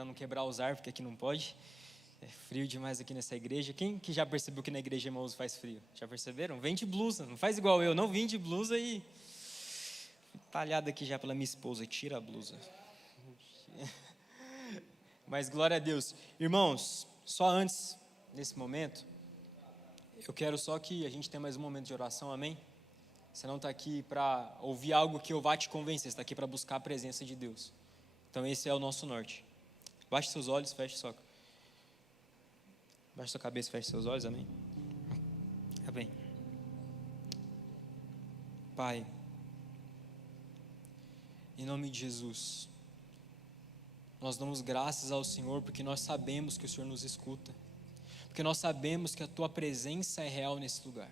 para não quebrar os ar, porque aqui não pode. É frio demais aqui nessa igreja. Quem que já percebeu que na igreja Emmaus faz frio? Já perceberam? Vem de blusa, não faz igual eu, não vim de blusa e... talhada aqui já pela minha esposa, tira a blusa. Mas glória a Deus. Irmãos, só antes, nesse momento, eu quero só que a gente tenha mais um momento de oração, amém? Você não está aqui para ouvir algo que eu vá te convencer, você está aqui para buscar a presença de Deus. Então esse é o nosso norte. Baixe seus olhos, feche sua cabeça, feche seus olhos, amém? Amém. Pai, em nome de Jesus, nós damos graças ao Senhor porque nós sabemos que o Senhor nos escuta, porque nós sabemos que a Tua presença é real nesse lugar.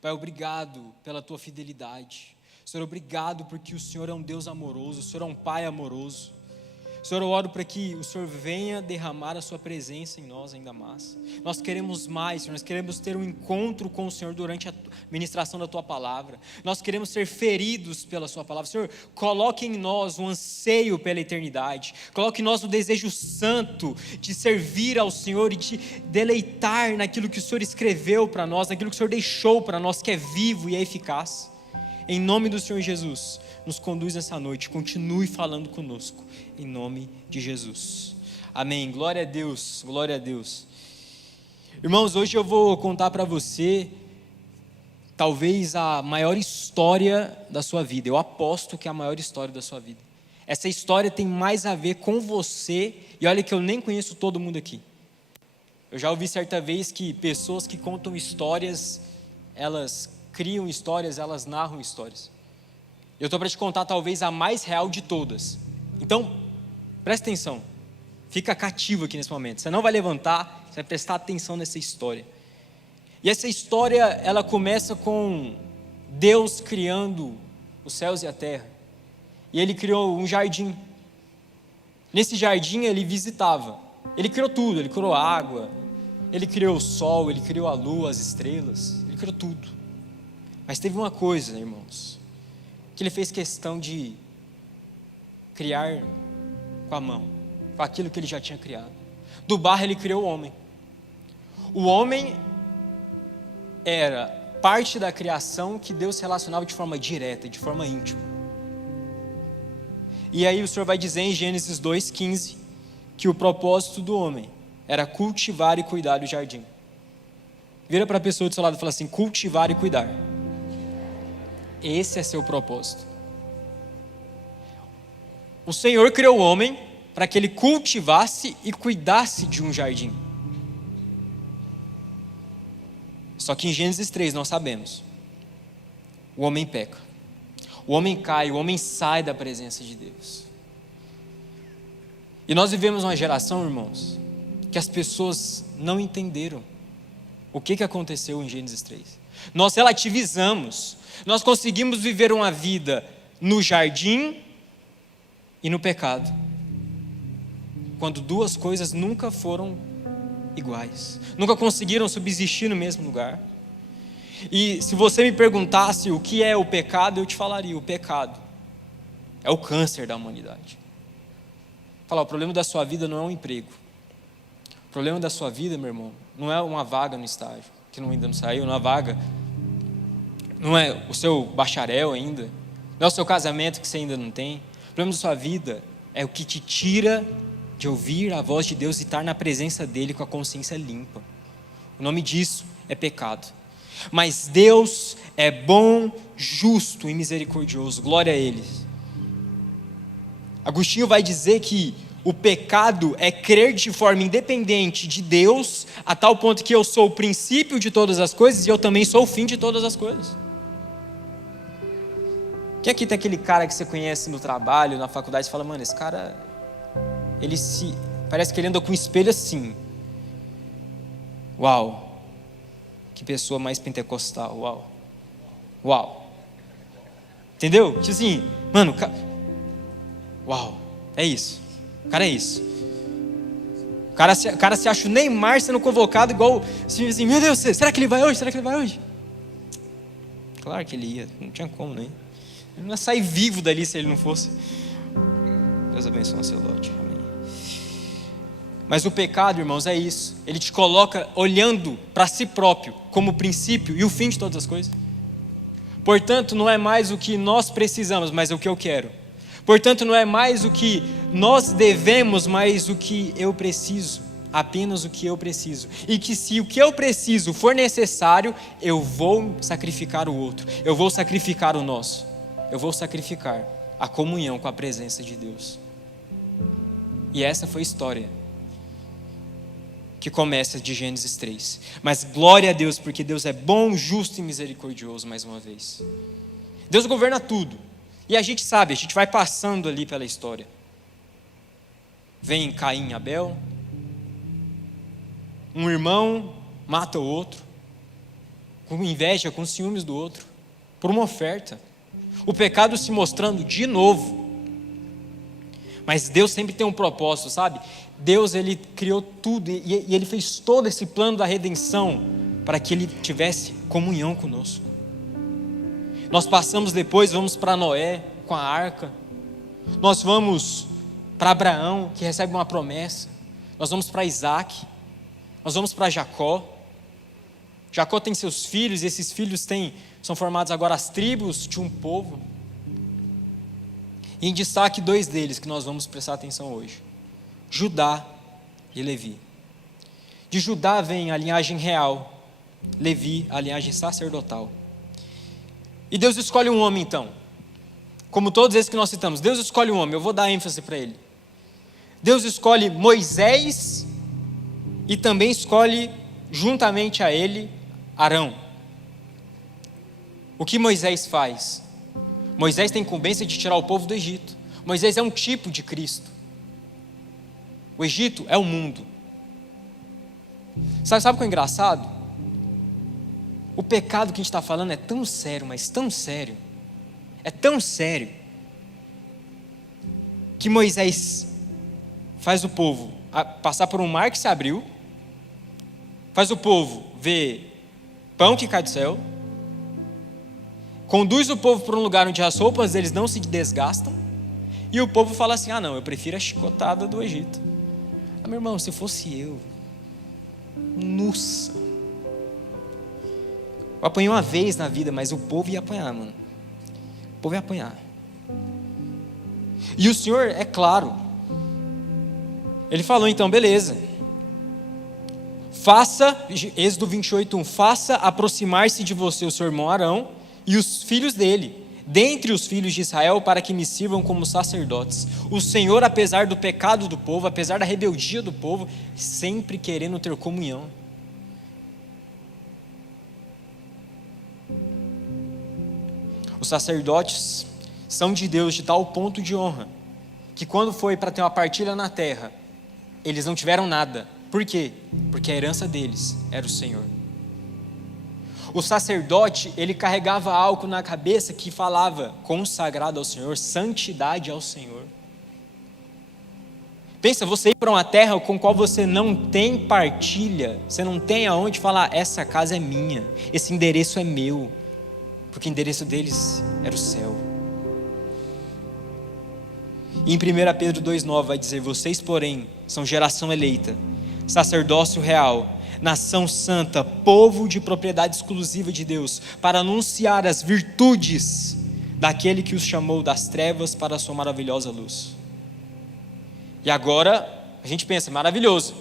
Pai, obrigado pela Tua fidelidade. Senhor, obrigado porque o Senhor é um Deus amoroso, o Senhor é um Pai amoroso. Senhor, eu oro para que o Senhor venha derramar a Sua presença em nós ainda mais. Nós queremos mais, Senhor, nós queremos ter um encontro com o Senhor durante a ministração da Tua palavra. Nós queremos ser feridos pela Sua palavra. Senhor, coloque em nós um anseio pela eternidade. Coloque em nós o desejo santo de servir ao Senhor e de deleitar naquilo que o Senhor escreveu para nós, naquilo que o Senhor deixou para nós, que é vivo e é eficaz. Em nome do Senhor Jesus, nos conduz nessa noite, continue falando conosco, em nome de Jesus, amém. Glória a Deus, glória a Deus. Irmãos, hoje eu vou contar para você, talvez a maior história da sua vida, eu aposto que é a maior história da sua vida. Essa história tem mais a ver com você, e olha que eu nem conheço todo mundo aqui. Eu já ouvi certa vez que pessoas que contam histórias, elas criam histórias, elas narram histórias. Eu estou para te contar talvez a mais real de todas. Então, presta atenção. Fica cativo aqui nesse momento. Você não vai levantar, você vai prestar atenção nessa história. E essa história, ela começa com Deus criando os céus e a terra. E Ele criou um jardim. Nesse jardim Ele visitava. Ele criou tudo, Ele criou a água, Ele criou o sol, Ele criou a lua, as estrelas, Ele criou tudo. Mas teve uma coisa, irmãos, que Ele fez questão de criar com a mão, com aquilo que Ele já tinha criado. Do barro Ele criou o homem. O homem era parte da criação que Deus se relacionava de forma direta, de forma íntima. E aí o Senhor vai dizer em Gênesis 2:15 que o propósito do homem era cultivar e cuidar do jardim. Vira para a pessoa do seu lado e fala assim: cultivar e cuidar. Esse é seu propósito. O Senhor criou o homem para que ele cultivasse e cuidasse de um jardim. Só que em Gênesis 3 nós sabemos, o homem peca, o homem cai, o homem sai da presença de Deus. E nós vivemos uma geração, irmãos, que as pessoas não entenderam o que aconteceu em Gênesis 3. Nós relativizamos, nós conseguimos viver uma vida no jardim e no pecado, quando duas coisas nunca foram iguais, nunca conseguiram subsistir no mesmo lugar. E se você me perguntasse o que é o pecado, eu te falaria: o pecado é o câncer da humanidade. Falar, o problema da sua vida não é um emprego, o problema da sua vida, meu irmão, não é uma vaga no estágio, que ainda não saiu, não é uma vaga, não é o seu bacharel ainda, não é o seu casamento que você ainda não tem. O problema da sua vida é o que te tira de ouvir a voz de Deus e estar na presença dEle com a consciência limpa. O nome disso é pecado. Mas Deus é bom, justo e misericordioso, glória a Ele. Agostinho vai dizer que o pecado é crer de forma independente de Deus, a tal ponto que eu sou o princípio de todas as coisas e eu também sou o fim de todas as coisas. Quem aqui tem aquele cara que você conhece no trabalho, na faculdade, e fala: mano, esse cara, parece que ele anda com um espelho assim. Uau, que pessoa mais pentecostal, uau. Entendeu? Tipo assim, mano, uau, é isso. O cara é isso. O cara se acha o Neymar sendo convocado igual assim, meu Deus, será que ele vai hoje? Será que ele vai hoje? Claro que ele ia, não tinha como, né? Ele não ia sair vivo dali se ele não fosse. Deus abençoe o seu lote, amém. Mas o pecado, irmãos, é isso. Ele te coloca olhando para si próprio como o princípio e o fim de todas as coisas. Portanto, não é mais o que nós precisamos, mas o que eu quero. Portanto, não é mais o que nós devemos, mas o que eu preciso. Apenas o que eu preciso. E que se o que eu preciso for necessário, eu vou sacrificar o outro. Eu vou sacrificar o nosso. Eu vou sacrificar a comunhão com a presença de Deus. E essa foi a história que começa de Gênesis 3. Mas glória a Deus, porque Deus é bom, justo e misericordioso mais uma vez. Deus governa tudo. E a gente sabe, a gente vai passando ali pela história. Vem Caim e Abel. Um irmão mata o outro. Com inveja, com ciúmes do outro. Por uma oferta. O pecado se mostrando de novo. Mas Deus sempre tem um propósito, sabe? Deus, Ele criou tudo e Ele fez todo esse plano da redenção para que Ele tivesse comunhão conosco. Nós passamos depois, vamos para Noé com a arca. Nós vamos para Abraão, que recebe uma promessa. Nós vamos para Isaac. Nós vamos para Jacó. Jacó tem seus filhos, e esses filhos são formados agora as tribos de um povo. E em destaque 2 deles que nós vamos prestar atenção hoje. Judá e Levi. De Judá vem a linhagem real, Levi a linhagem sacerdotal. E Deus escolhe um homem então. Como todos esses que nós citamos, Deus escolhe um homem, eu vou dar ênfase para ele. Deus escolhe Moisés e também escolhe juntamente a ele Arão. O que Moisés faz? Moisés tem incumbência de tirar o povo do Egito. Moisés é um tipo de Cristo. O Egito é o mundo. Sabe o que é engraçado? O pecado que a gente está falando é tão sério, mas tão sério. É tão sério. Que Moisés faz o povo passar por um mar que se abriu. Faz o povo ver pão que cai do céu. Conduz o povo para um lugar onde as roupas deles não se desgastam. E o povo fala assim, não, eu prefiro a chicotada do Egito. Meu irmão, se fosse eu, nossa, eu apanhei uma vez na vida, mas o povo ia apanhar, mano. O povo ia apanhar. E o Senhor, é claro, Ele falou então, beleza. Êxodo 28:1, faça aproximar-se de você o seu irmão Arão e os filhos dele, dentre os filhos de Israel, para que me sirvam como sacerdotes. O Senhor, apesar do pecado do povo, apesar da rebeldia do povo, sempre querendo ter comunhão. Os sacerdotes são de Deus de tal ponto de honra, que quando foi para ter uma partilha na terra, eles não tiveram nada. Por quê? Porque a herança deles era o Senhor. O sacerdote, ele carregava algo na cabeça que falava consagrado ao Senhor, santidade ao Senhor. Pensa, você ir para uma terra com a qual você não tem partilha, você não tem aonde falar, essa casa é minha, esse endereço é meu, porque o endereço deles era o céu. E em 1 Pedro 2,9 vai dizer, vocês porém são geração eleita, sacerdócio real, nação santa, povo de propriedade exclusiva de Deus, para anunciar as virtudes daquele que os chamou das trevas para a sua maravilhosa luz. E agora a gente pensa, maravilhoso,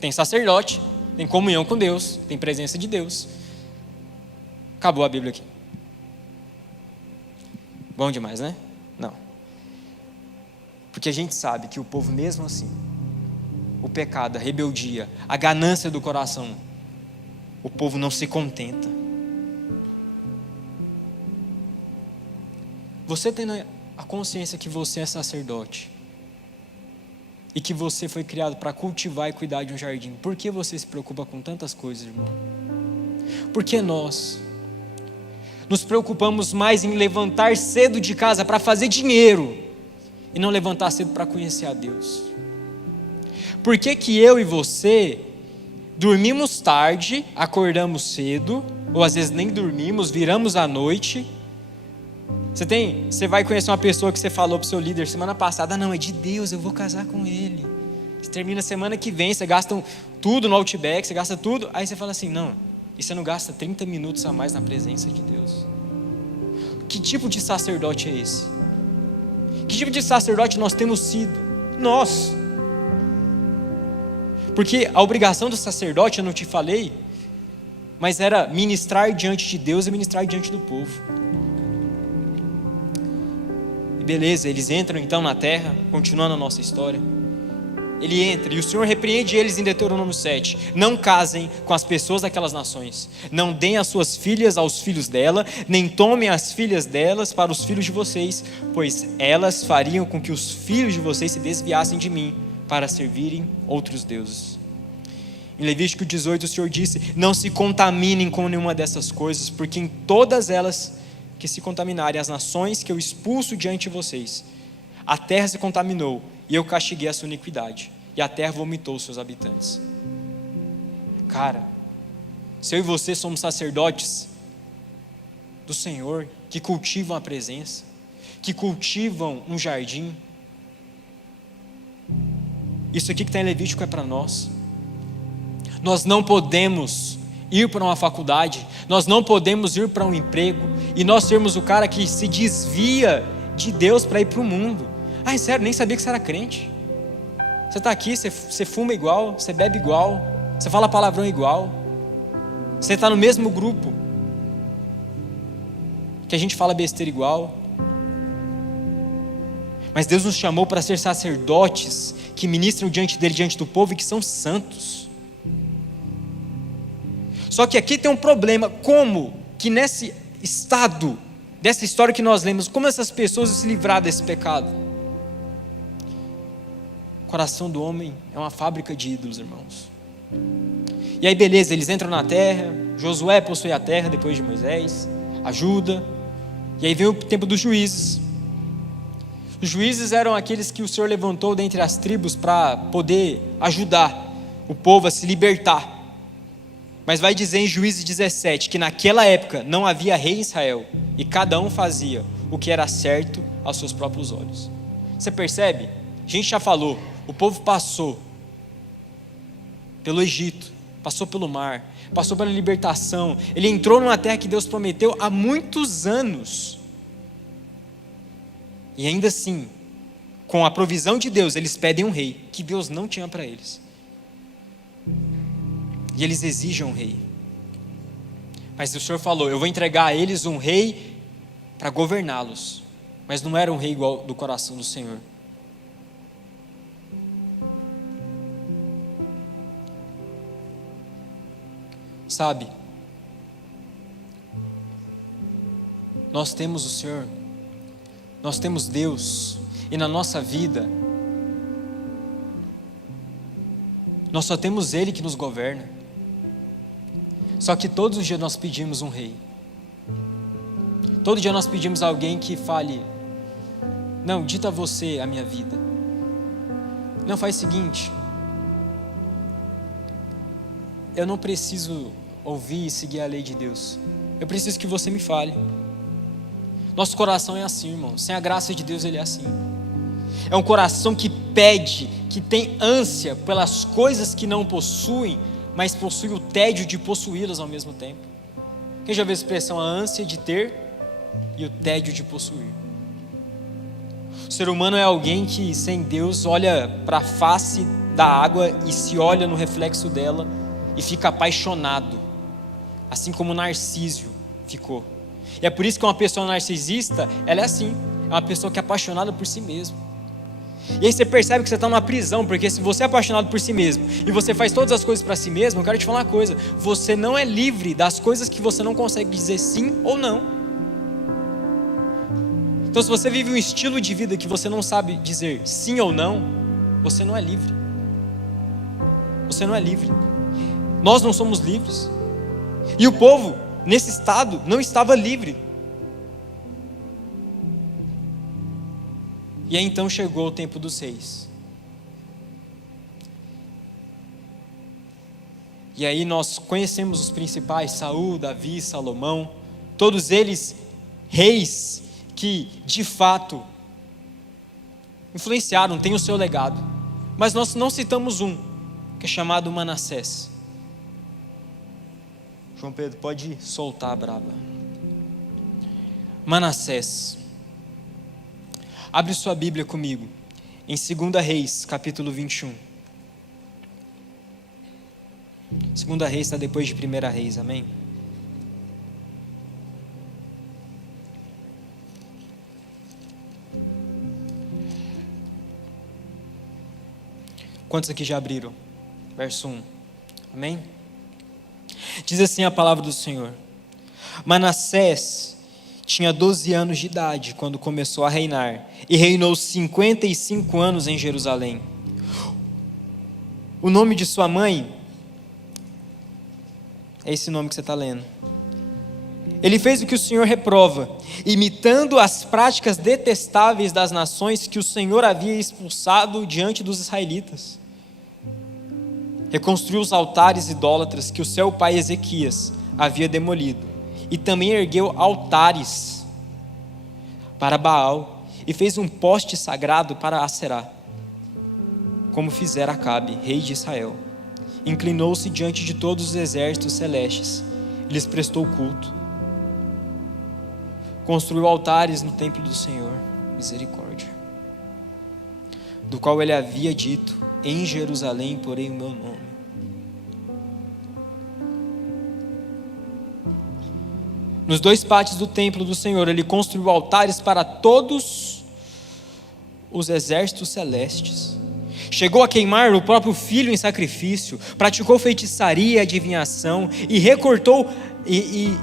tem sacerdote, tem comunhão com Deus, tem presença de Deus. Acabou a Bíblia aqui. Bom demais, né? Não. Porque a gente sabe que o povo mesmo assim, o pecado, a rebeldia, a ganância do coração, o povo não se contenta. Você tendo a consciência que você é sacerdote e que você foi criado para cultivar e cuidar de um jardim, por que você se preocupa com tantas coisas, irmão? Porque nós nos preocupamos mais em levantar cedo de casa para fazer dinheiro e não levantar cedo para conhecer a Deus. Por que que eu e você dormimos tarde, acordamos cedo, ou às vezes nem dormimos, viramos à noite? Você vai conhecer uma pessoa que você falou para o seu líder semana passada, não, é de Deus, eu vou casar com ele. Você termina semana que vem, você gasta tudo no Outback, você gasta tudo, aí você fala assim, não, e você não gasta 30 minutos a mais na presença de Deus. Que tipo de sacerdote é esse? Que tipo de sacerdote nós temos sido? Nós. Porque a obrigação do sacerdote, eu não te falei, mas era ministrar diante de Deus e ministrar diante do povo. E beleza, eles entram então na terra, continuando a nossa história. Ele entra e o Senhor repreende eles em Deuteronômio 7. Não casem com as pessoas daquelas nações. Não deem as suas filhas aos filhos dela, nem tomem as filhas delas para os filhos de vocês, pois elas fariam com que os filhos de vocês se desviassem de mim para servirem outros deuses. Em Levítico 18 o Senhor disse, não se contaminem com nenhuma dessas coisas, porque em todas elas que se contaminarem as nações que eu expulso diante de vocês, a terra se contaminou e eu castiguei a sua iniquidade, e a terra vomitou os seus habitantes. Cara, se eu e você somos sacerdotes do Senhor, que cultivam a presença, que cultivam um jardim, isso aqui que está em Levítico é para nós. Nós não podemos ir para uma faculdade, nós não podemos ir para um emprego, e nós sermos o cara que se desvia de Deus para ir para o mundo. Ah, sério, nem sabia que você era crente. Você está aqui, você fuma igual, você bebe igual, você fala palavrão igual, você está no mesmo grupo, que a gente fala besteira igual. Mas Deus nos chamou para ser sacerdotes, que ministram diante dele, diante do povo, e que são santos. Só que aqui tem um problema, como que nesse estado, dessa história que nós lemos, como essas pessoas se livraram desse pecado? O coração do homem é uma fábrica de ídolos, irmãos. E aí beleza, eles entram na terra, Josué possui a terra depois de Moisés, ajuda, e aí vem o tempo dos juízes. Os juízes eram aqueles que o Senhor levantou dentre as tribos para poder ajudar o povo a se libertar. Mas vai dizer em Juízes 17 que naquela época não havia rei em Israel, e cada um fazia o que era certo aos seus próprios olhos. Você percebe? A gente já falou, o povo passou pelo Egito, passou pelo mar, passou pela libertação, ele entrou numa terra que Deus prometeu há muitos anos, e ainda assim, com a provisão de Deus, eles pedem um rei, que Deus não tinha para eles, e eles exigem um rei. Mas o Senhor falou, eu vou entregar a eles um rei para governá-los, mas não era um rei igual do coração do Senhor. Sabe, nós temos o Senhor, nós temos Deus, e na nossa vida, nós só temos Ele que nos governa. Só que todos os dias nós pedimos um rei, todo dia nós pedimos alguém que fale, não, dita você a minha vida, não, faz o seguinte, eu não preciso ouvir e seguir a lei de Deus, eu preciso que você me fale. Nosso coração é assim, irmão, sem a graça de Deus ele é assim, é um coração que pede, que tem ânsia pelas coisas que não possuem, mas possui o tédio de possuí-las ao mesmo tempo. Quem já viu a expressão, a ânsia de ter e o tédio de possuir? O ser humano é alguém que sem Deus olha para a face da água e se olha no reflexo dela e fica apaixonado, assim como Narciso ficou. E é por isso que uma pessoa narcisista, ela é assim, é uma pessoa que é apaixonada por si mesma. E aí você percebe que você está numa prisão, porque se você é apaixonado por si mesmo e você faz todas as coisas para si mesmo, eu quero te falar uma coisa, você não é livre das coisas que você não consegue dizer sim ou não. Então se você vive um estilo de vida que você não sabe dizer sim ou não, você não é livre. Você não é livre. Nós não somos livres. E o povo, nesse estado, não estava livre. E aí então chegou o tempo dos reis. E aí nós conhecemos os principais, Saul, Davi, Salomão, todos eles reis que de fato influenciaram, têm o seu legado. Mas nós não citamos um, que é chamado Manassés. João Pedro, pode soltar a braba. Manassés. Abre sua Bíblia comigo, em 2 Reis, capítulo 21. 2 Reis está depois de 1 Reis, amém? Quantos aqui já abriram? Verso 1, amém? Diz assim a palavra do Senhor: Manassés tinha 12 anos de idade quando começou a reinar, e reinou 55 anos em Jerusalém. O nome de sua mãe é esse nome que você está lendo. Ele fez o que o Senhor reprova, imitando as práticas detestáveis das nações que o Senhor havia expulsado diante dos israelitas. Reconstruiu os altares idólatras que o seu pai Ezequias havia demolido, e também ergueu altares para Baal, e fez um poste sagrado para Aserá, como fizera Acabe, rei de Israel. Inclinou-se diante de todos os exércitos celestes, e lhes prestou culto. Construiu altares no templo do Senhor, misericórdia, do qual ele havia dito: em Jerusalém porei o meu nome. Nos 2 pátios do templo do Senhor, ele construiu altares para todos os exércitos celestes. Chegou a queimar o próprio filho em sacrifício, praticou feitiçaria e adivinhação, e recortou e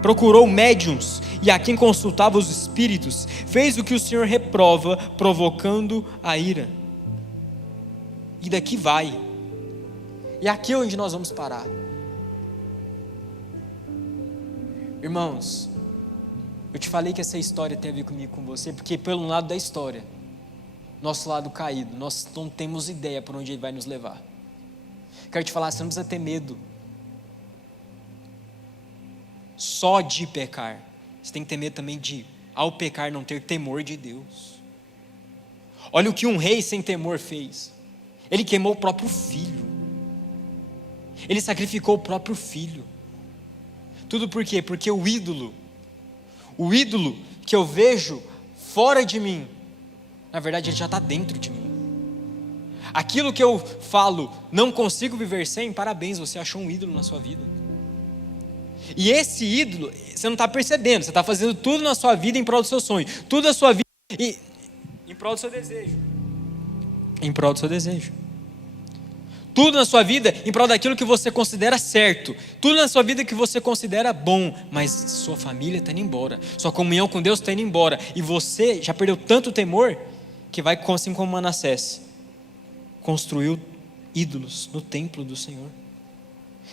procurou médiuns, e a quem consultava os espíritos. Fez o que o Senhor reprova, provocando a ira. E daqui vai. E aqui é onde nós vamos parar. Irmãos, eu te falei que essa história tem a ver comigo, com você, porque pelo lado da história, nosso lado caído, nós não temos ideia por onde ele vai nos levar. Quero te falar, você não precisa ter medo só de pecar. Você tem que ter medo também de, ao pecar, não ter temor de Deus. Olha o que um rei sem temor fez. Ele queimou o próprio filho. Ele sacrificou o próprio filho. Tudo por quê? Porque o ídolo que eu vejo fora de mim, na verdade ele já está dentro de mim. Aquilo que eu falo, não consigo viver sem, parabéns, você achou um ídolo na sua vida. E esse ídolo, você não está percebendo, você está fazendo tudo na sua vida em prol do seu sonho, tudo na sua vida em prol do seu desejo. Em prol do seu desejo. Tudo na sua vida em prol daquilo que você considera certo. Tudo na sua vida que você considera bom. Mas sua família está indo embora. Sua comunhão com Deus está indo embora. E você já perdeu tanto temor que vai, assim como Manassés, construiu ídolos no templo do Senhor.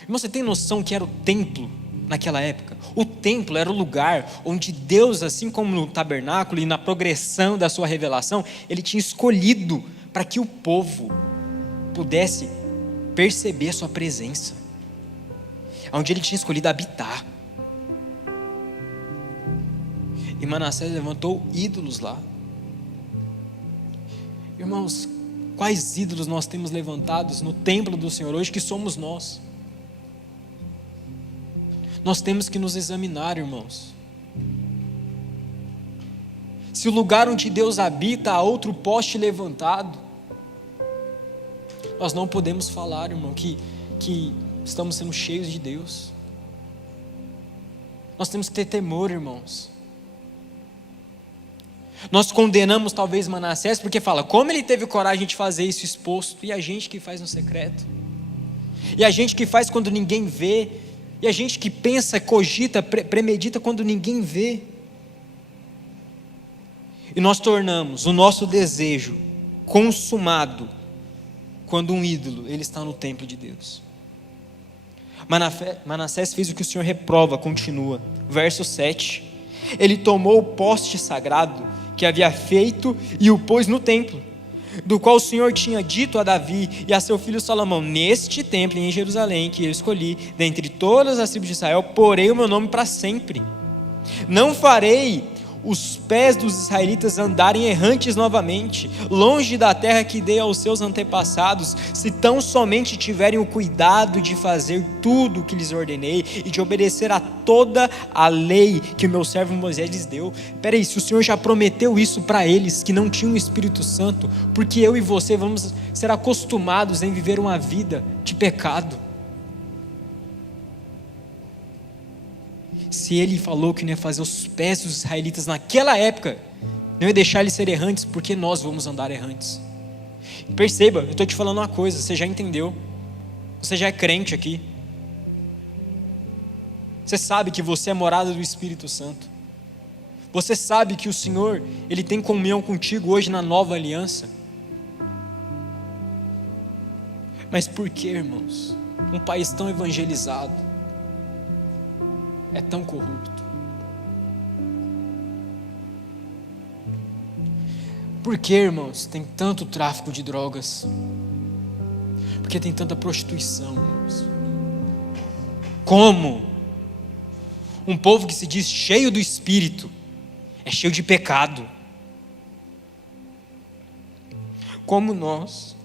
Irmão, você tem noção que era o templo naquela época? O templo era o lugar onde Deus, assim como no tabernáculo e na progressão da sua revelação, Ele tinha escolhido para que o povo pudesse perceber a sua presença, onde ele tinha escolhido habitar. E Manassés levantou ídolos lá. Irmãos, quais ídolos nós temos levantados no templo do Senhor hoje, que somos nós? Nós temos que nos examinar, irmãos. Se o lugar onde Deus habita há outro poste levantado, nós não podemos falar, irmão, que estamos sendo cheios de Deus. Nós temos que ter temor, irmãos. Nós condenamos talvez Manassés porque fala, como ele teve coragem de fazer isso exposto, e a gente que faz no secreto, e a gente que faz quando ninguém vê, e a gente que pensa, cogita, premedita quando ninguém vê. E nós tornamos o nosso desejo consumado quando um ídolo, ele está no templo de Deus. Manassés fez o que o Senhor reprova, continua. Verso 7. Ele tomou o poste sagrado que havia feito e o pôs no templo, do qual o Senhor tinha dito a Davi e a seu filho Salomão: neste templo em Jerusalém que eu escolhi, dentre todas as tribos de Israel, porei o meu nome para sempre. Não farei os pés dos israelitas andarem errantes novamente, longe da terra que dei aos seus antepassados, se tão somente tiverem o cuidado de fazer tudo o que lhes ordenei e de obedecer a toda a lei que o meu servo Moisés lhes deu. Peraí, se o Senhor já prometeu isso para eles que não tinham o Espírito Santo, porque eu e você vamos ser acostumados em viver uma vida de pecado? Se ele falou que não ia fazer os pés dos israelitas naquela época, não ia deixar eles serem errantes, porque nós vamos andar errantes. Perceba, eu estou te falando uma coisa, você já entendeu, você já é crente aqui, você sabe que você é morada do Espírito Santo, você sabe que o Senhor, Ele tem comunhão contigo hoje na nova aliança. Mas por que, irmãos, um país tão evangelizado é tão corrupto? Por que, irmãos, tem tanto tráfico de drogas? Por que tem tanta prostituição, irmãos? Como um povo que se diz cheio do Espírito é cheio de pecado? Como nós.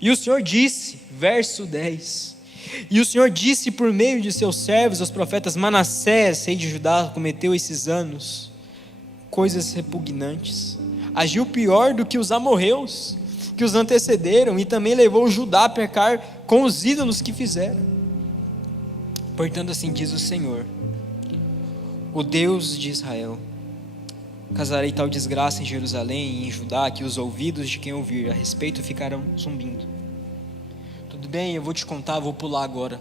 E o Senhor disse, verso 10: e o Senhor disse por meio de seus servos, os profetas: Manassés, rei de Judá, cometeu esses anos coisas repugnantes, agiu pior do que os amorreus que os antecederam, e também levou Judá a pecar com os ídolos que fizeram. Portanto, assim diz o Senhor, o Deus de Israel: causarei tal desgraça em Jerusalém e em Judá, que os ouvidos de quem ouvir a respeito ficarão zumbindo. Tudo bem, eu vou te contar, vou pular agora.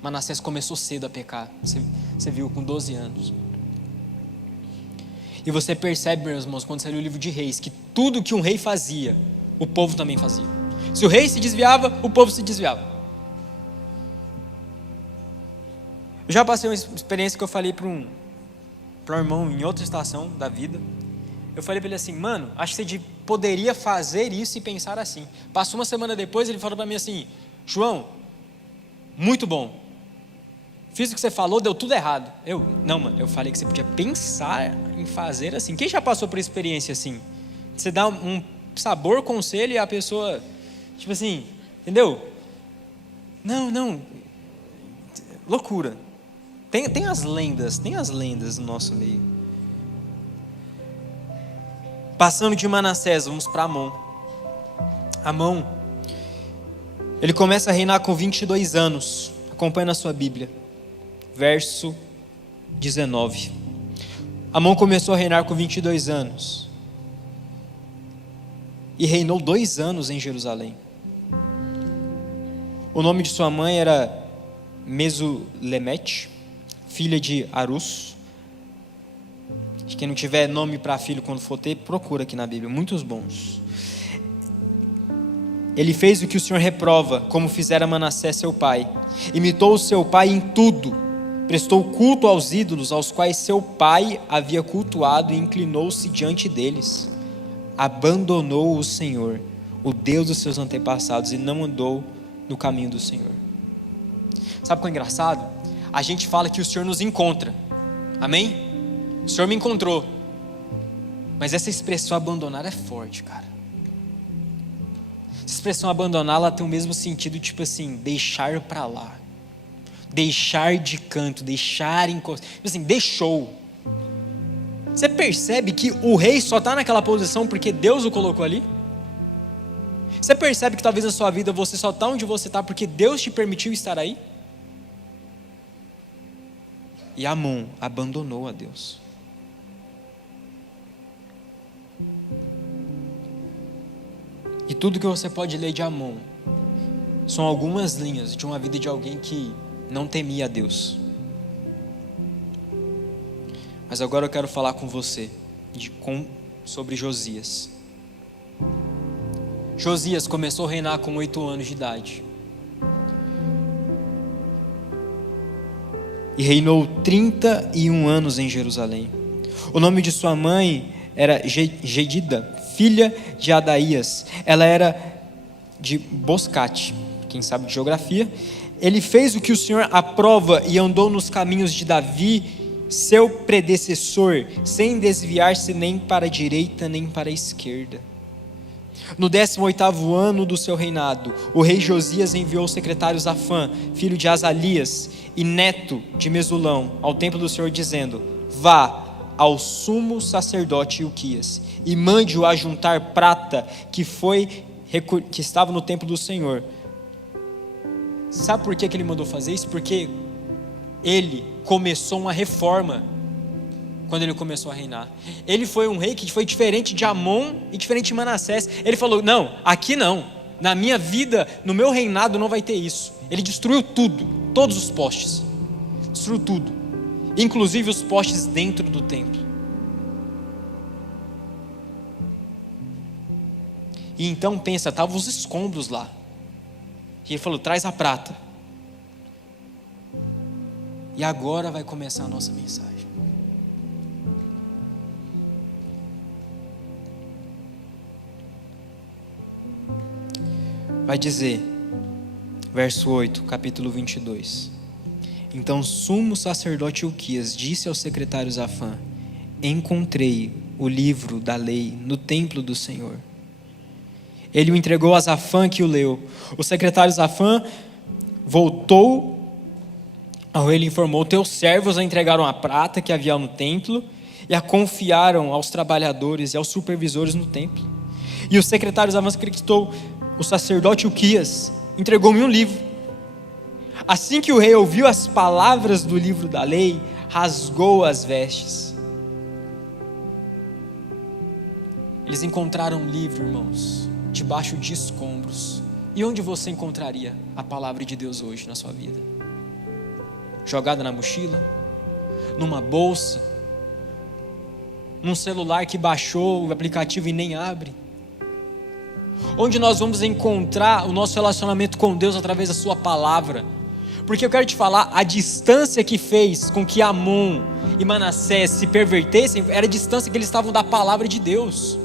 Manassés começou cedo a pecar, você viu, com 12 anos. E você percebe, meus irmãos, quando você lê o livro de Reis, que tudo que um rei fazia, o povo também fazia. Se o rei se desviava, o povo se desviava. Eu já passei uma experiência que eu falei para um irmão em outra estação da vida. Eu falei para ele assim: mano, acho que você poderia fazer isso e pensar assim. Passou uma semana depois, ele falou para mim assim: João, muito bom, fiz o que você falou, deu tudo errado. Não, mano, eu falei que você podia pensar em fazer assim. Quem já passou por experiência assim? Você dá um sabor, conselho, e a pessoa, tipo assim, entendeu? Não, loucura. Tem as lendas no nosso meio. Passando de Manassés, vamos para Amon. Amon, ele começa a reinar com 22 anos. Acompanhe na sua Bíblia, verso 19. Amon começou a reinar com 22 anos e reinou 2 anos em Jerusalém. O nome de sua mãe era Mesulemete, filha de Arus. Quem não tiver nome para filho quando for ter, procura aqui na Bíblia, muitos bons. Ele fez o que o Senhor reprova, como fizera Manassés seu pai. Imitou o seu pai em tudo, prestou culto aos ídolos aos quais seu pai havia cultuado e inclinou-se diante deles. Abandonou o Senhor, o Deus dos seus antepassados, e não andou no caminho do Senhor. Sabe o que é engraçado? A gente fala que o Senhor nos encontra, amém? O Senhor me encontrou. Mas essa expressão abandonar é forte, cara. Essa expressão abandonar, ela tem o mesmo sentido, tipo assim, deixar para lá, deixar de canto, deixar encostar, tipo assim, deixou. Você percebe que o rei só está naquela posição porque Deus o colocou ali? Você percebe que talvez na sua vida você só está onde você está porque Deus te permitiu estar aí? E Amon abandonou a Deus. E tudo que você pode ler de Amon são algumas linhas de uma vida de alguém que não temia a Deus. Mas agora eu quero falar com você sobre Josias. Josias começou a reinar com 8 anos de idade. E reinou 31 anos em Jerusalém. O nome de sua mãe era Jedida, filha de Adaías. Ela era de Boscate, quem sabe de geografia. Ele fez o que o Senhor aprova e andou nos caminhos de Davi seu predecessor, sem desviar-se nem para a direita nem para a esquerda. No 18º ano do seu reinado, o rei Josias enviou o secretário Safã, filho de Azalias e neto de Mesulão, ao templo do Senhor, dizendo: vá ao sumo sacerdote Ilquias e mande-o ajuntar prata que estava no templo do Senhor. Sabe por que ele mandou fazer isso? Porque ele começou uma reforma quando ele começou a reinar. Ele foi um rei que foi diferente de Amon e diferente de Manassés. Ele falou: não, aqui não, na minha vida, no meu reinado não vai ter isso. Ele destruiu tudo, todos os postes, destruiu tudo, inclusive os postes dentro do templo. E então pensa, estavam os escombros lá, e ele falou: traz a prata. E agora vai começar a nossa mensagem. Vai dizer, verso 8, capítulo 22. Então o sumo sacerdote Ilquias disse ao secretário Safã: encontrei o livro da lei no templo do Senhor. Ele o entregou a Safã, que o leu. O secretário Safã voltou ao rei e lhe informou: teus servos entregaram a prata que havia no templo e a confiaram aos trabalhadores e aos supervisores no templo. E o secretário Safã acreditou: o sacerdote Ilquias entregou-me um livro. Assim que o rei ouviu as palavras do livro da lei, rasgou as vestes. Eles encontraram um livro, irmãos, debaixo de escombros. E onde você encontraria a palavra de Deus hoje na sua vida? Jogada na mochila? Numa bolsa? Num celular que baixou o aplicativo e nem abre? Onde nós vamos encontrar o nosso relacionamento com Deus? Através da sua palavra. Porque eu quero te falar, a distância que fez com que Amon e Manassés se pervertessem era a distância que eles estavam da palavra de Deus.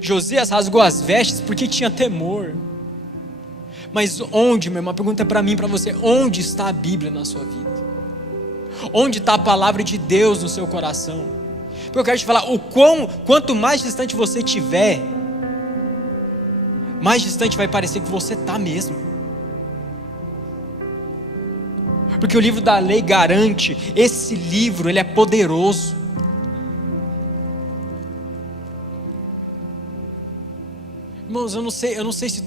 Josias rasgou as vestes porque tinha temor. Mas onde, meu irmão, a pergunta é para mim e para você: onde está a Bíblia na sua vida? Onde está a palavra de Deus no seu coração? Porque eu quero te falar, quanto mais distante você estiver, mais distante vai parecer que você está mesmo. Porque o livro da lei garante, esse livro, ele é poderoso. Irmãos, eu não sei se vocês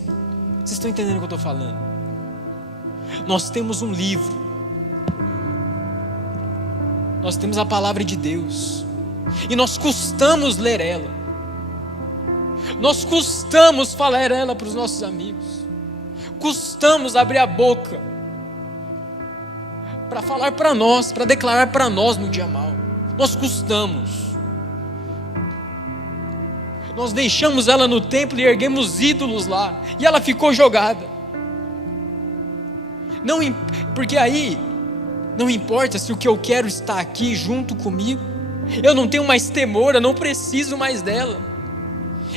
estão entendendo o que eu estou falando. Nós temos um livro, nós temos a palavra de Deus, e nós custamos ler ela, nós custamos falar ela para os nossos amigos, custamos abrir a boca para falar para nós, para declarar para nós no dia mau. Nós custamos. Nós deixamos ela no templo e erguemos ídolos lá, e ela ficou jogada. Porque aí não importa se o que eu quero está aqui junto comigo. Eu não tenho mais temor, eu não preciso mais dela.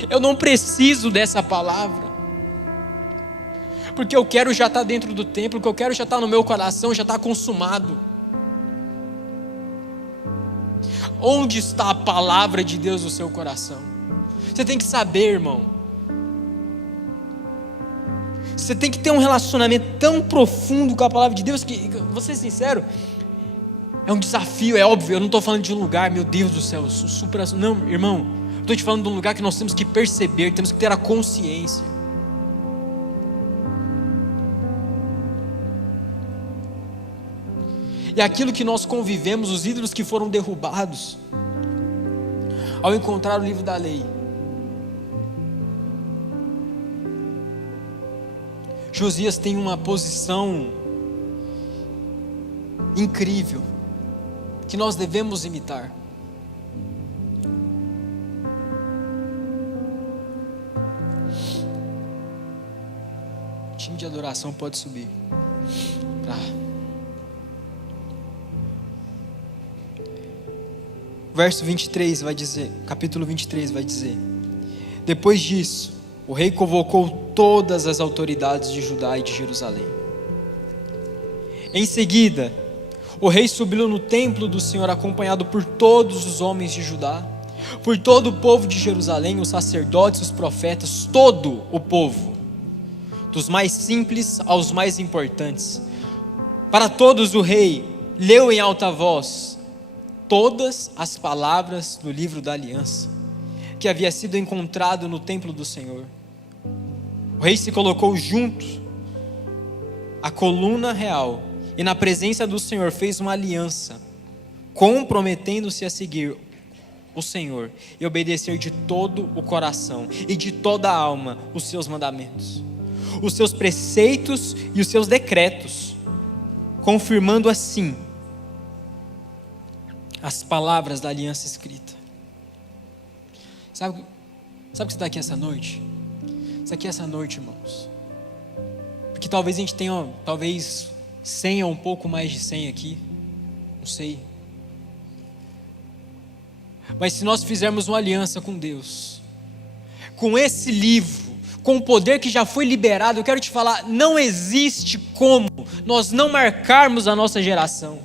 Eu não preciso dessa palavra. Porque eu quero já estar dentro do templo, o que eu quero já está no meu coração, já está consumado. Onde está a palavra de Deus no seu coração? Você tem que saber, irmão. Você tem que ter um relacionamento tão profundo com a palavra de Deus que, vou ser sincero, é um desafio, é óbvio. Eu não estou falando de um lugar, meu Deus do céu, não, irmão, estou te falando de um lugar que nós temos que perceber, temos que ter a consciência. E aquilo que nós convivemos, os ídolos que foram derrubados, ao encontrar o livro da lei. Josias tem uma posição incrível, que nós devemos imitar. O time de adoração pode subir. Verso 23 vai dizer, capítulo 23 vai dizer: depois disso, o rei convocou todas as autoridades de Judá e de Jerusalém. Em seguida, o rei subiu no templo do Senhor, acompanhado por todos os homens de Judá, por todo o povo de Jerusalém, os sacerdotes, os profetas, todo o povo, dos mais simples aos mais importantes. Para todos o rei leu em alta voz todas as palavras do livro da aliança, que havia sido encontrado no templo do Senhor. O rei se colocou junto à coluna real e na presença do Senhor fez uma aliança, comprometendo-se a seguir o Senhor e obedecer de todo o coração e de toda a alma os seus mandamentos, os seus preceitos e os seus decretos, confirmando assim as palavras da aliança escrita. Sabe que você está aqui essa noite? Você está aqui essa noite, irmãos, porque talvez a gente tenha, talvez 100 ou um pouco mais de 100 aqui, não sei. Mas se nós fizermos uma aliança com Deus, com esse livro, com o poder que já foi liberado, eu quero te falar, não existe como nós não marcarmos a nossa geração.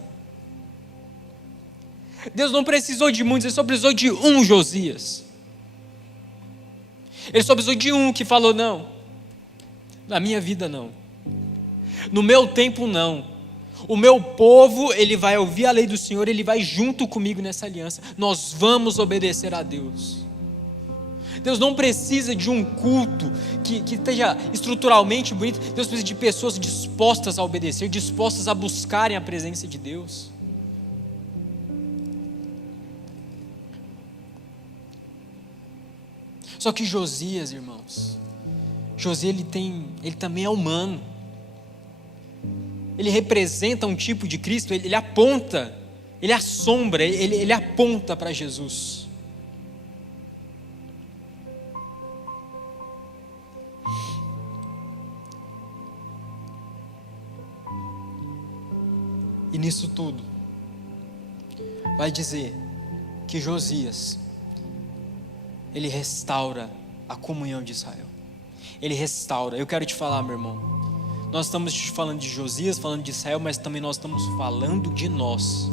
Deus não precisou de muitos, Ele só precisou de um Josias. Ele só precisou de um que falou: não, na minha vida não, no meu tempo não, o meu povo, ele vai ouvir a lei do Senhor, ele vai junto comigo nessa aliança, nós vamos obedecer a Deus. Deus não precisa de um culto que esteja estruturalmente bonito. Deus precisa de pessoas dispostas a obedecer, dispostas a buscarem a presença de Deus. Só que Josias, irmãos, Josias ele também é humano. Ele representa um tipo de Cristo, ele aponta, ele assombra, ele aponta para Jesus. E nisso tudo, vai dizer que Josias, ele restaura a comunhão de Israel. Ele restaura. Eu quero te falar, meu irmão, nós estamos falando de Josias, falando de Israel, mas também nós estamos falando de nós.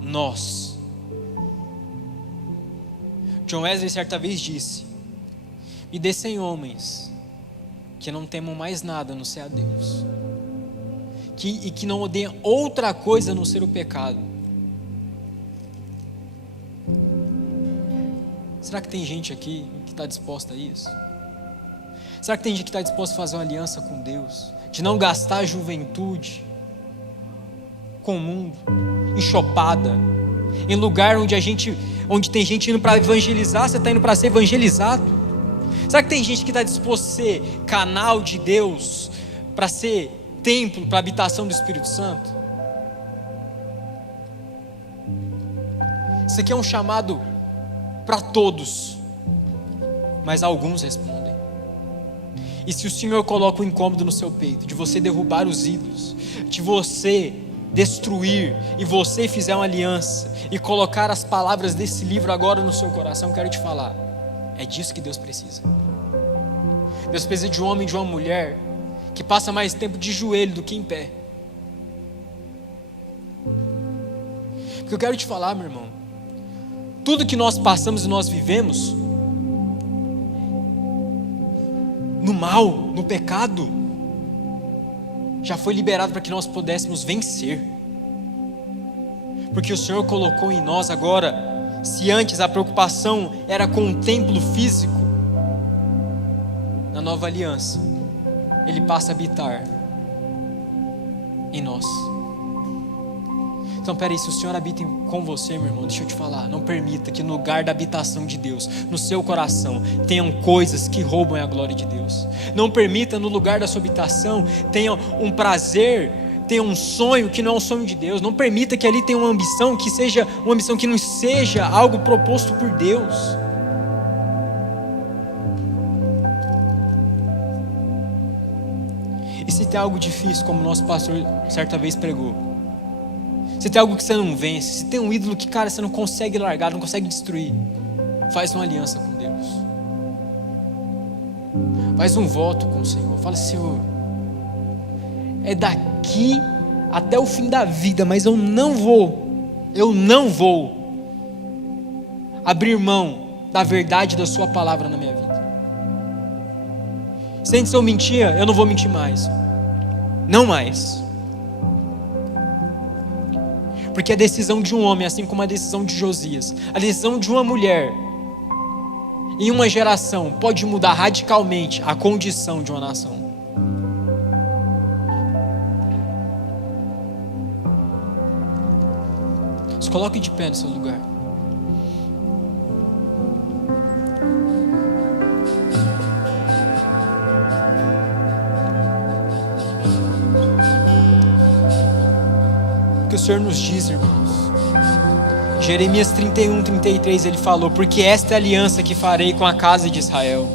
Nós. John Wesley certa vez disse: me dê 100 homens que não temam mais nada a não ser a Deus, e que não odeiem outra coisa a não ser o pecado. Será que tem gente aqui que está disposta a isso? Será que tem gente que está disposta a fazer uma aliança com Deus, de não gastar a juventude com o mundo, enxopada, em lugar onde tem gente indo para evangelizar, você está indo para ser evangelizado? Será que tem gente que está disposta a ser canal de Deus, para ser templo para a habitação do Espírito Santo? Isso aqui é um chamado para todos, mas alguns respondem. E se o Senhor coloca um incômodo no seu peito, de você derrubar os ídolos, de você destruir, e você fizer uma aliança, e colocar as palavras desse livro agora no seu coração, quero te falar, é disso que Deus precisa. Deus precisa de um homem e de uma mulher, que passa mais tempo de joelho do que em pé. Porque eu quero te falar, meu irmão, tudo que nós passamos e nós vivemos, no mal, no pecado, já foi liberado para que nós pudéssemos vencer. Porque o Senhor colocou em nós agora, se antes a preocupação era com o templo físico, na nova aliança, Ele passa a habitar em nós. Então peraí, se o Senhor habita com você, meu irmão, deixa eu te falar, não permita que no lugar da habitação de Deus, no seu coração, tenham coisas que roubam a glória de Deus. Não permita no lugar da sua habitação, tenham um prazer, tenham um sonho que não é um sonho de Deus. Não permita que ali tenha uma ambição que seja uma ambição que não seja algo proposto por Deus. E se tem algo difícil, como o nosso pastor certa vez pregou, se tem algo que você não vence, se tem um ídolo que, cara, você não consegue largar, não consegue destruir, faz uma aliança com Deus. Faz um voto com o Senhor. Fala: Senhor, é daqui até o fim da vida, mas eu não vou abrir mão da verdade da sua palavra na minha vida. Se antes eu mentia, eu não vou mentir mais. Não mais. Porque a decisão de um homem, assim como a decisão de Josias, a decisão de uma mulher, em uma geração, pode mudar radicalmente a condição de uma nação. Se coloque de pé no seu lugar. O que o Senhor nos diz, irmãos? Jeremias 31, 33, ele falou: porque esta é a aliança que farei com a casa de Israel.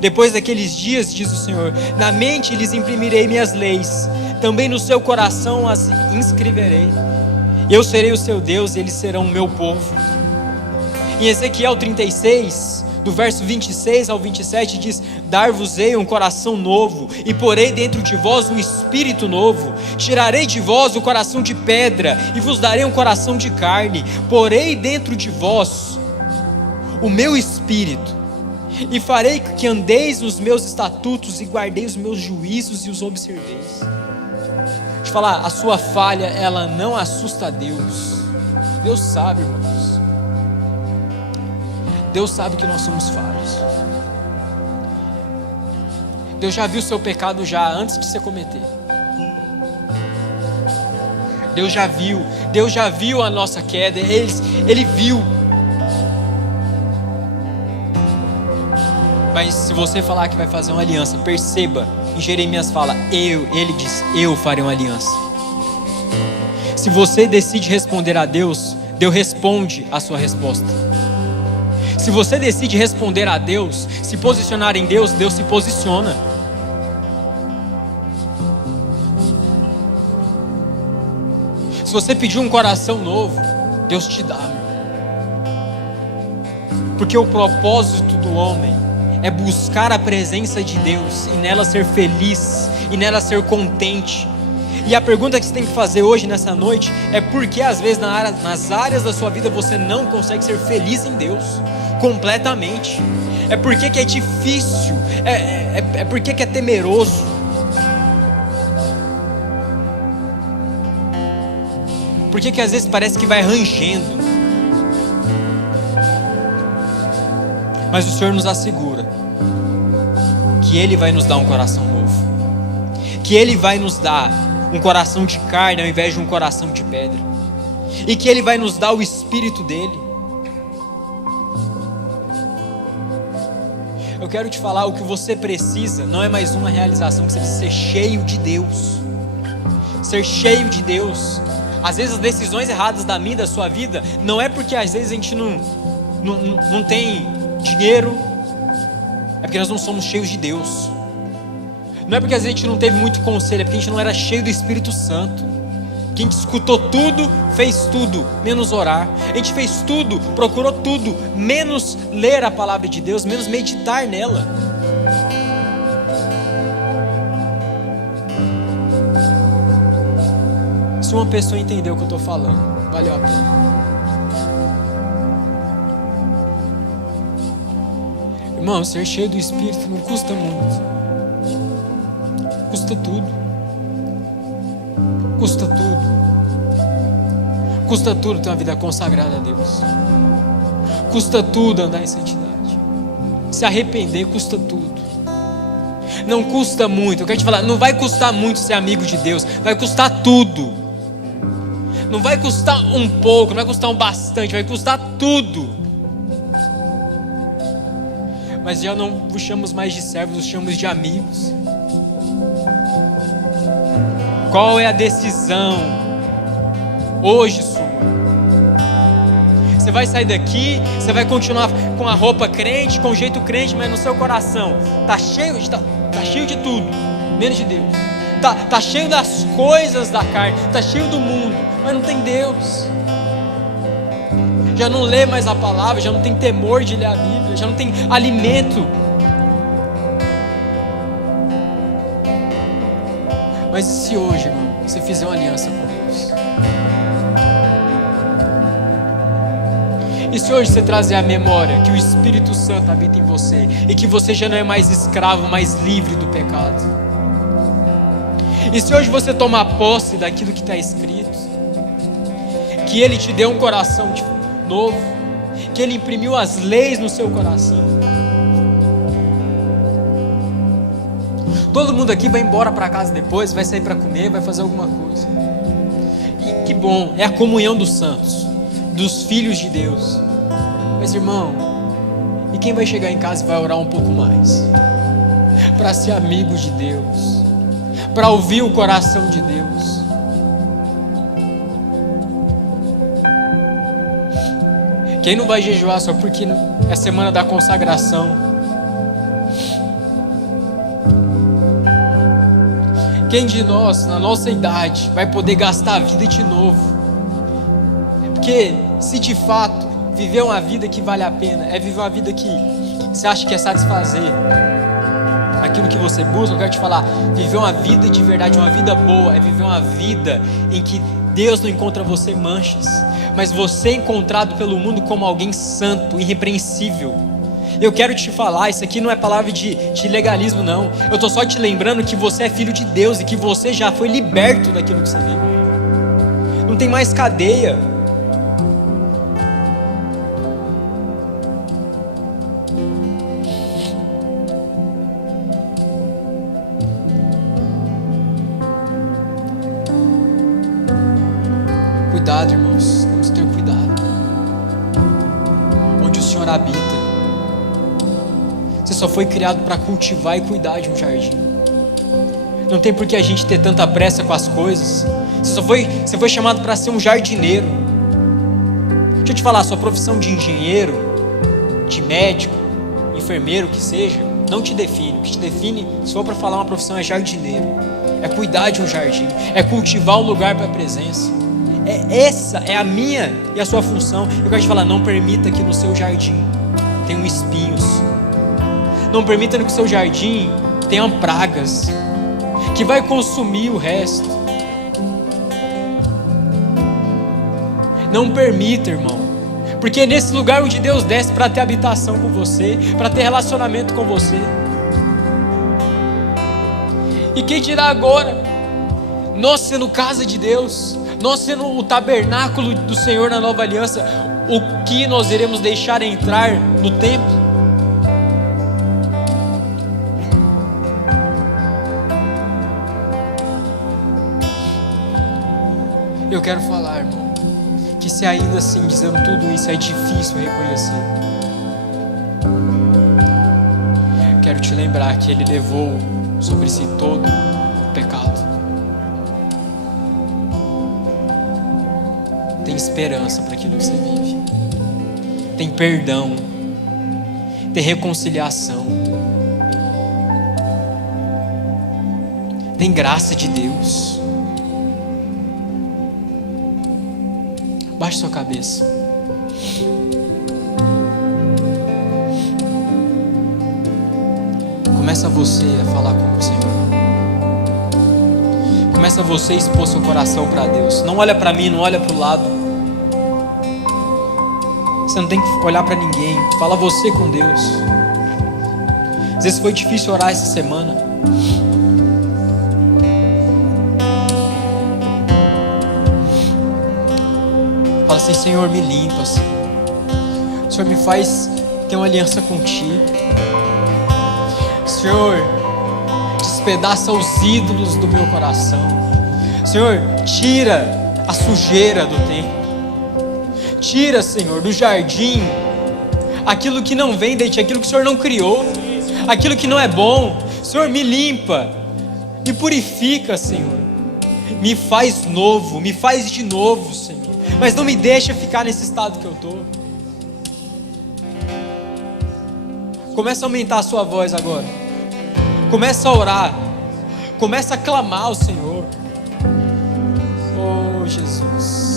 Depois daqueles dias, diz o Senhor, na mente lhes imprimirei minhas leis, também no seu coração as inscreverei. Eu serei o seu Deus e eles serão o meu povo. Em Ezequiel 36, do verso 26 ao 27, diz: dar-vos-ei um coração novo, e porei dentro de vós um espírito novo. Tirarei de vós o coração de pedra, e vos darei um coração de carne. Porei dentro de vós o meu espírito, e farei que andeis nos meus estatutos, e guardeis os meus juízos e os observeis. Deixa eu falar, a sua falha, ela não assusta a Deus. Deus sabe, irmãos. Deus sabe que nós somos falhos. Deus já viu o seu pecado já antes de você cometer. Deus já viu a nossa queda, Ele viu. Mas se você falar que vai fazer uma aliança, perceba, em Jeremias fala, ele diz, eu farei uma aliança. Se você decide responder a Deus, Deus responde a sua resposta. Se você decide responder a Deus, se posicionar em Deus, Deus se posiciona. Se você pedir um coração novo, Deus te dá. Porque o propósito do homem é buscar a presença de Deus e nela ser feliz, e nela ser contente. E a pergunta que você tem que fazer hoje, nessa noite, é por que às vezes nas áreas da sua vida você não consegue ser feliz em Deus completamente? É porque que é difícil, é porque que é temeroso. Porque que às vezes parece que vai rangendo. Mas o Senhor nos assegura que Ele vai nos dar um coração novo, que Ele vai nos dar um coração de carne ao invés de um coração de pedra, e que Ele vai nos dar o Espírito dEle. Eu quero te falar, o que você precisa não é mais uma realização, que você precisa ser cheio de Deus. Ser cheio de Deus. Às vezes as decisões erradas da minha, da sua vida, não é porque às vezes a gente não tem dinheiro, é porque nós não somos cheios de Deus. Não é porque às vezes a gente não teve muito conselho, é porque a gente não era cheio do Espírito Santo. Que a gente escutou tudo, fez tudo, menos orar. A gente fez tudo, procurou tudo, menos ler a palavra de Deus, menos meditar nela. Se uma pessoa entender o que eu estou falando, valeu a pena. Irmão, ser cheio do Espírito não custa muito. Custa tudo. Custa tudo. Custa tudo ter uma vida consagrada a Deus. Custa tudo andar em santidade. Se arrepender custa tudo. Não custa muito. Eu quero te falar, não vai custar muito ser amigo de Deus. Vai custar tudo. Não vai custar um pouco, não vai custar um bastante, vai custar tudo. Mas já não vos chamamos mais de servos, vos chamamos de amigos. Qual é a decisão hoje sua? Você vai sair daqui, você vai continuar com a roupa crente, com o jeito crente, mas no seu coração tá cheio de tudo, menos de Deus. Tá cheio das coisas da carne, tá cheio do mundo, mas não tem Deus. Já não lê mais a palavra, já não tem temor de ler a Bíblia, já não tem alimento. Mas e se hoje, irmão, você fizer uma aliança com Deus. E se hoje você trazer à memória que o Espírito Santo habita em você e que você já não é mais escravo, mas livre do pecado. E se hoje você tomar posse daquilo que está escrito, que Ele te deu um coração novo, que Ele imprimiu as leis no seu coração. Todo mundo aqui vai embora para casa depois, vai sair para comer, vai fazer alguma coisa. E que bom, é a comunhão dos santos, dos filhos de Deus. Mas irmão, e quem vai chegar em casa e vai orar um pouco mais? Para ser amigo de Deus, para ouvir o coração de Deus. Quem não vai jejuar só porque é semana da consagração? Quem de nós, na nossa idade, vai poder gastar a vida de novo? Porque se de fato viver uma vida que vale a pena é viver uma vida que você acha que é satisfazer aquilo que você busca, eu quero te falar, viver uma vida de verdade, uma vida boa, é viver uma vida em que Deus não encontra você manchas, mas você é encontrado pelo mundo como alguém santo, irrepreensível. Eu quero te falar, isso aqui não é palavra de legalismo não, eu estou só te lembrando que você é filho de Deus e que você já foi liberto daquilo que você vive. Não tem mais cadeia. Cuidado, irmãos, vamos ter cuidado. Onde o Senhor habita, você só foi criado para cultivar e cuidar de um jardim. Não tem por que a gente ter tanta pressa com as coisas. Você foi chamado para ser um jardineiro. Deixa eu te falar, sua profissão de engenheiro, de médico, enfermeiro, que seja, não te define. O que te define, se for para falar uma profissão, é jardineiro. É cuidar de um jardim, é cultivar um lugar para a presença. Essa é a minha e a sua função. Eu quero te falar, não permita que no seu jardim tenham espinhos. Não permita que no seu jardim tenham pragas que vai consumir o resto. Não permita, irmão, porque é nesse lugar onde Deus desce para ter habitação com você, para ter relacionamento com você. E quem dirá agora, nós sendo casa de Deus, nós sendo o tabernáculo do Senhor na nova aliança, o que nós iremos deixar entrar no templo? Eu quero falar, irmão, que se ainda assim, dizendo tudo isso, é difícil reconhecer, quero te lembrar que Ele levou sobre si todo o pecado. Tem esperança para aquilo que você vive, tem perdão, tem reconciliação, tem graça de Deus. Baixe sua cabeça. Começa você a falar com o Senhor. Começa você a expor seu coração para Deus. Não olha para mim, não olha para o lado. Você não tem que olhar para ninguém. Fala você com Deus. Às vezes foi difícil orar essa semana. Fala assim, Senhor, me limpa, Senhor. Senhor, me faz ter uma aliança contigo. Senhor, despedaça os ídolos do meu coração. Senhor, tira a sujeira do templo. Tira, Senhor, do jardim aquilo que não vem de ti, aquilo que o Senhor não criou, aquilo que não é bom. Senhor, me limpa, me purifica, Senhor. Me faz novo, me faz de novo, Senhor. Mas não me deixa ficar nesse estado que eu estou. Começa a aumentar a sua voz agora. Começa a orar. Começa a clamar ao Senhor. Oh, Jesus.